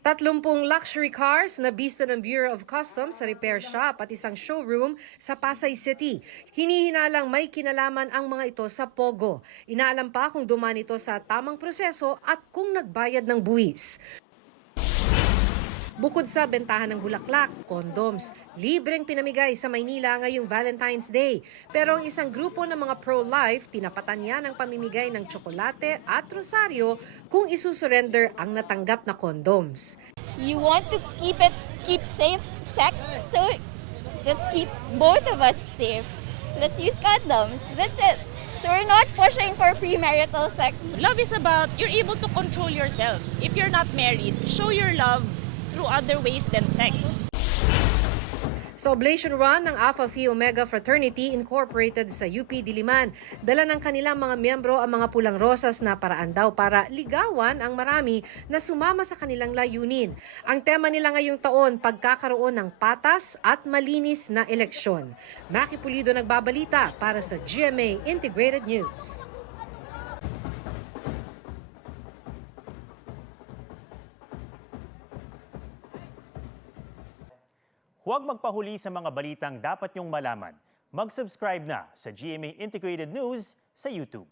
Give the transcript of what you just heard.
30 luxury cars na bisto ng Bureau of Customs sa repair shop at isang showroom sa Pasay City. Hinihinalang may kinalaman ang mga ito sa Pogo. Inaalam pa kung dumaan ito sa tamang proseso at kung nagbayad ng buwis. Bukod sa bentahan ng bulaklak, condoms, libreng pinamigay sa Maynila ngayong Valentine's Day. Pero ang isang grupo ng mga pro-life, tinapatan niya ng pamimigay ng tsokolate at rosaryo kung isusurrender ang natanggap na condoms. You want to keep safe sex, so let's keep both of us safe. Let's use condoms. That's it. So we're not pushing for premarital sex. Love is about you're able to control yourself. If you're not married, show your love through other ways than sex. Sa oblation run ng Alpha Phi Omega Fraternity Incorporated sa UP Diliman, dala ng kanilang mga miyembro ang mga pulang rosas na paraan daw para ligawan ang marami na sumama sa kanilang layunin. Ang tema nila ngayong taon, pagkakaroon ng patas at malinis na eleksyon. Maki Pulido nagbabalita para sa GMA Integrated News. Huwag magpahuli sa mga balitang dapat niyong malaman. Mag-subscribe na sa GMA Integrated News sa YouTube.